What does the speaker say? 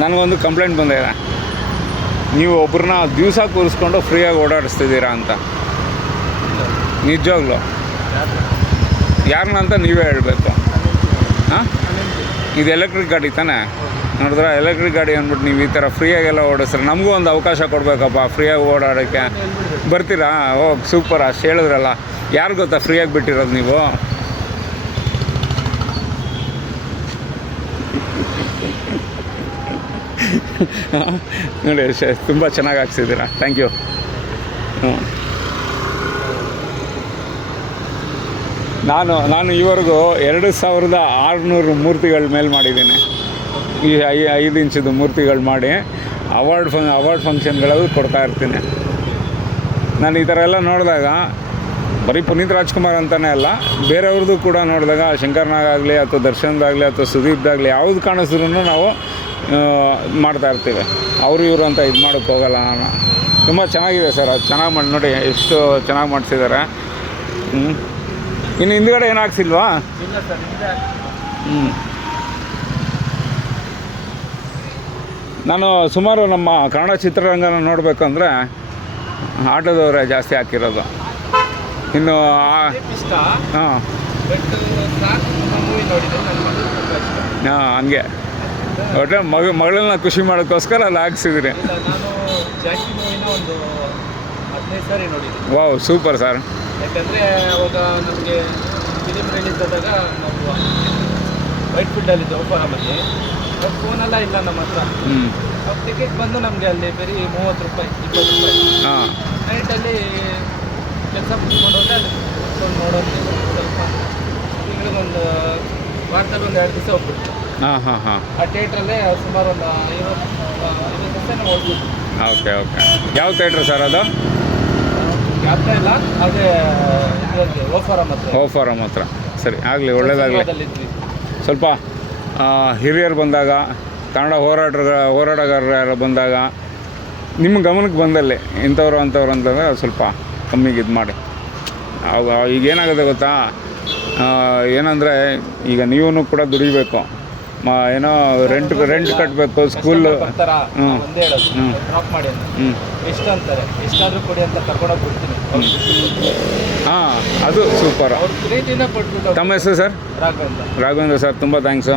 ನನಗೊಂದು ಕಂಪ್ಲೇಂಟ್ ಬಂದಿದೆ, ನೀವು ಒಬ್ಬರನ್ನ ದಿವಸ ಕೂರಿಸ್ಕೊಂಡು ಫ್ರೀಯಾಗಿ ಓಡಾಡಿಸ್ತಿದ್ದೀರಾ ಅಂತ. ನಿಜವಾಗ್ಲು ಯಾರನ್ನಂತ ನೀವೇ ಹೇಳಬೇಕು. ಹಾಂ, ಇದು ಎಲೆಕ್ಟ್ರಿಕ್ ಗಾಡಿ ತಾನೇ? ನೋಡಿದ್ರೆ ಎಲೆಕ್ಟ್ರಿಕ್ ಗಾಡಿ ಅಂದ್ಬಿಟ್ಟು ನೀವು ಈ ಥರ ಫ್ರೀಯಾಗೆಲ್ಲ ಓಡಿಸ್ತಾರೆ. ನಮಗೂ ಒಂದು ಅವಕಾಶ ಕೊಡಬೇಕಪ್ಪ ಫ್ರೀಯಾಗಿ ಓಡಾಡೋಕ್ಕೆ. ಬರ್ತೀರಾ? ಓ ಸೂಪರ್, ಅಷ್ಟು ಹೇಳಿದ್ರಲ್ಲ. ಯಾರು ಗೊತ್ತಾ ಫ್ರೀಯಾಗಿ ಬಿಟ್ಟಿರೋದು ನೀವು? ನೋಡಿ ತುಂಬ ಚೆನ್ನಾಗಿ ಹಾಕ್ಸಿದ್ದೀರಾ, ಥ್ಯಾಂಕ್ ಯು. ಹ್ಞೂ, ನಾನು ಈವರೆಗೂ 2600 ಮೂರ್ತಿಗಳ ಮೇಲೆ ಮಾಡಿದ್ದೀನಿ. ಈ 5 ಇಂಚಿದು ಮೂರ್ತಿಗಳು ಮಾಡಿ ಅವಾರ್ಡ್ ಫಂಕ್ಷನ್ಗಳಲ್ಲಿ ಕೊಡ್ತಾಯಿರ್ತೀನಿ. ನಾನು ಈ ಥರ ಎಲ್ಲ ನೋಡಿದಾಗ ಬರೀ ಪುನೀತ್ ರಾಜ್ಕುಮಾರ್ ಅಂತಲೇ ಅಲ್ಲ, ಬೇರೆಯವ್ರದ್ದು ಕೂಡ ನೋಡಿದಾಗ ಶಂಕರ್ನಾಗಾಗಲಿ ಅಥವಾ ದರ್ಶನ್ದಾಗಲಿ ಅಥವಾ ಸುದೀಪ್ದಾಗಲಿ ಯಾವುದು ಕಾಣಿಸಿದ್ರೂ ನಾವು ಮಾಡ್ತಾಯಿರ್ತೀವಿ. ಇವರು ಅಂತ ಇದು ಮಾಡೋಕ್ಕೆ ಹೋಗಲ್ಲ ನಾನು. ತುಂಬ ಚೆನ್ನಾಗಿದೆ ಸರ್, ಅದು ಚೆನ್ನಾಗಿ ಮಾಡಿ ನೋಡಿ, ಎಷ್ಟು ಚೆನ್ನಾಗಿ ಮಾಡಿಸಿದ್ದಾರೆ. ಇನ್ನು ಹಿಂದ್ಗಡೆ ಏನು ಹಾಕ್ಸಿಲ್ವಾ? ನಾನು ಸುಮಾರು ನಮ್ಮ ಕನ್ನಡ ಚಿತ್ರರಂಗನ ನೋಡಬೇಕಂದ್ರೆ ಆಟೋದವರೇ ಜಾಸ್ತಿ ಹಾಕಿರೋದು. ಇನ್ನು ಹಾಂ ಹಂಗೆ ಒಟ್ಟೆ ಮಗಳನ್ನ ಖುಷಿ ಮಾಡೋಕ್ಕೋಸ್ಕರ ಅಲ್ಲಿ ಹಾಕ್ಸಿದ್ರಿ. Wow, super sir. ಯಾಕಂದರೆ ಅವಾಗ ನಮಗೆ ಫಿಲಿಮ್ ರಿಲೀಸ್ ಆದಾಗ ನಾವು ವೈಟ್ ಫೀಲ್ಡಲ್ಲಿದ್ದು ಓಪರಾಮಲ್ಲಿ ಫೋನೆಲ್ಲ ಇಲ್ಲ ನಮ್ಮ ಹತ್ರ. ಅವ್ರ ಟಿಕೆಟ್ ಬಂದು ನಮಗೆ ಅಲ್ಲಿ ಬರೀ 30 ರೂಪಾಯಿ 20 ರೂಪಾಯಿ. ನೈಟಲ್ಲಿ ಕೆಲಸ ಮುಗಿಸ್ಕೊಂಡು ಹೋದರೆ ಅಲ್ಲಿ ಕುತ್ಕೊಂಡು ನೋಡೋದು ಸ್ವಲ್ಪ ತಿಂಗಳಿಗೊಂದು ವಾರದಲ್ಲಿ 2 ದಿವಸ ಹೋಗ್ಬಿಡ್ತು. ಆ ಥಿಯೇಟ್ರಲ್ಲೇ ಸುಮಾರು ಒಂದು 50 ದಿವಸನೇ ಹೋಗ್ಬಿಟ್ಟು. ಓಕೆ, ಯಾವ ಥಿಯೇಟ್ರ್ ಸರ್ ಅದು? ಯಾತ್ರ ಇಲ್ಲ, ಅದೇ ಓಫಾರಂ ಹತ್ರ. ಸರಿ, ಆಗಲಿ, ಒಳ್ಳೆಯದಾಗಲಿ. ಸ್ವಲ್ಪ ಹಿರಿಯರು ಬಂದಾಗ, ಕನ್ನಡ ಹೋರಾಟಗಾರರು ಯಾರು ಬಂದಾಗ ನಿಮ್ಮ ಗಮನಕ್ಕೆ ಬಂದಲ್ಲಿ ಇಂಥವ್ರು ಅಂಥವ್ರು ಅಂತಂದರೆ ಸ್ವಲ್ಪ ಕಮ್ಮಿಗೆ ಇದು ಮಾಡಿ. ಈಗ ಏನಾಗುತ್ತೆ ಗೊತ್ತಾ, ಏನಂದರೆ ಈಗ ನೀವೂ ಕೂಡ ದುಡಿಬೇಕು, ಏನೋ ರೆಂಟ್ ಕಟ್ಟಬೇಕು, ಸ್ಕೂಲ್. ಹಾಂ, ಅದು ಸೂಪರ್. ತಮ್ಮ ಹೆಸರು ಸರ್? ರಾಘವೇಂದ್ರ ಸರ್, ತುಂಬ ಥ್ಯಾಂಕ್ಸು.